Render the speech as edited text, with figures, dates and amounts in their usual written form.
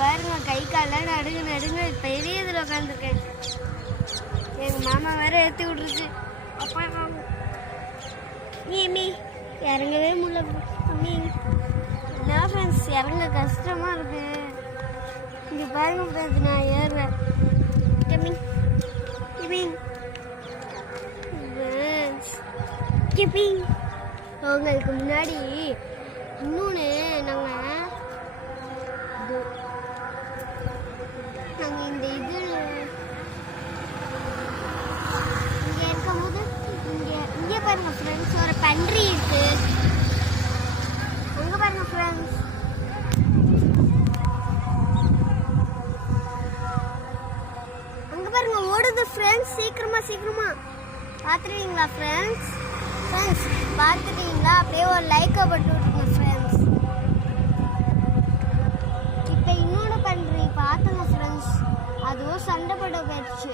பாருங்க கை காலெல்லாம் நடுங்க நடுங்க பெரிய இதில் உட்காந்துருக்கேன். எங்கள் மாமா வேற ஏற்றி விட்டுருச்சு. அப்பா மீ இறங்கவே முடியல மீ. என்ன ஃப்ரெண்ட்ஸ் இறங்க கஷ்டமாக இருக்கு. இங்கே பாருங்க ஃப்ரெண்ட்ஸ் நான் ஏறுவேன். அவங்களுக்கு முன்னாடி இன்னொன்று நாங்கள் இந்த இது இங்கே இருக்கும்போது இங்கே பாருங்க ஃப்ரெண்ட்ஸ் ஒரு பன்றி இருக்கு. அங்கே பாருங்க ஃப்ரெண்ட்ஸ் அங்கே பாருங்க ஓடுது ஃப்ரெண்ட்ஸ். சீக்கிரமா பார்த்துருவீங்களா ஃப்ரெண்ட்ஸ்? பார்த்துட்டீங்களா? அப்படியே ஒரு லைக்கை போட்டு விட்டுருங்க ஃப்ரெண்ட்ஸ். இப்போ இன்னொன்று பன்றி பார்த்துங்க ஃப்ரெண்ட்ஸ், அதுவும் சண்டை போட போயிடுச்சு.